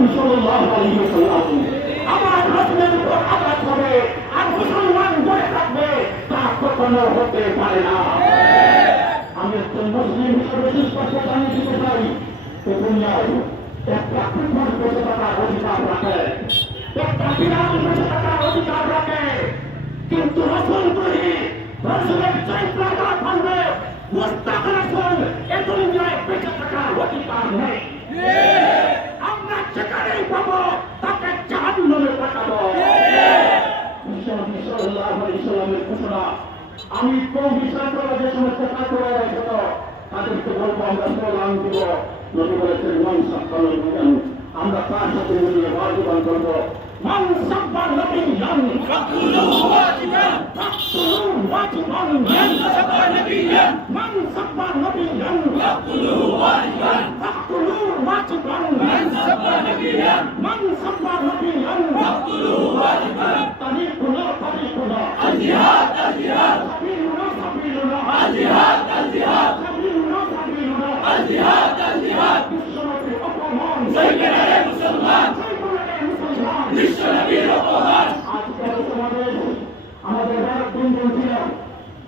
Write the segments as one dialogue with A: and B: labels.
A: রাসূল সাল্লাল্লাহু আলাইহি ওয়াসাল্লাম আমার রাসূলের উপর আঘাত হবে, আর মুসলমান বলে থাকবে, তা কখনো হতে পারে না। আমি একজন মুসলিম হিসেবে সুস্পষ্ট জানিয়ে দিতে চাই, যে দুনিয়ায় একটা কুকুর বেঁচে থাকার অধিকার রাখে। একটা বিড়াল বেঁচে থাকার অধিকার রাখে। কিন্তু রসুল তৈরি রসুলের চরিত্র আঘাত থাকবে মুস্তাক রসুল এ দুনিয়ায় বেঁচে থাকার অধিকার নেই। পাবো তাকে জাহান নামে পাঠাবো ইসলামের ঘোষণা, আমি কম বিশ্বাসরা যে সমস্ত ছাত্ররা রয়েছে তাদেরকে বলব, আমরা সলাম দিব। নবী বলেছেন মানুষ আমরা তার সাথে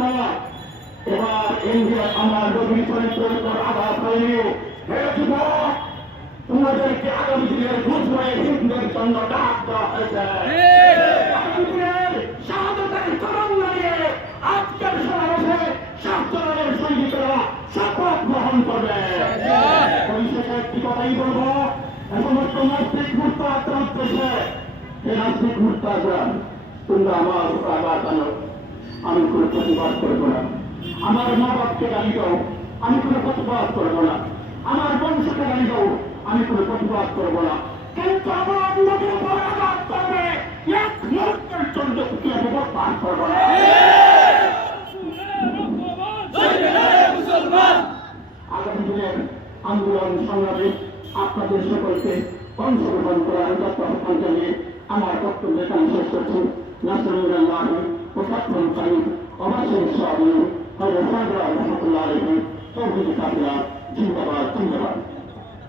A: হয় এবার ইন্ডিয়া আমার নবীর চরিত্রের উপর আঘাত হয়নি হে যুবক তোমাদেরকে আগামী দিনের ঘুষময় হিন্দুদের জন্য ডাক দেওয়া হয়েছে আগামী দিনের শাহাদতের তরঙ্গ নিয়ে আজকের সমাবেশে শাহজালালের সৈনিকেরা শপথ গ্রহণ করবে পরিশেষে একটি কথাই বলব সমস্ত নাস্তিক মূর্ত আক্রান্ত করছে এই নাস্তিক মূর্ত আক্রান্ত তোমরা আমার আনো আমি কোনো প্রতিবাদ করব না। আমার মা বাপকে গালি দাও, আমি কোনো প্রতিবাদ করব না। আমার বংশকে গালি দাও, আমি কোনো প্রতিবাদ করব না। কিন্তু আগামী দিনের আন্দোলন সংগ্রামে আপনাদের সকলকে অংশগ্রহণ করার যত জানিয়ে আমার বক্তব্য এখানে শেষ করছি। নাসরুল্লাহ ও ফাতহুল কারিম জিন্দাবাদ জিন্দাবাদ।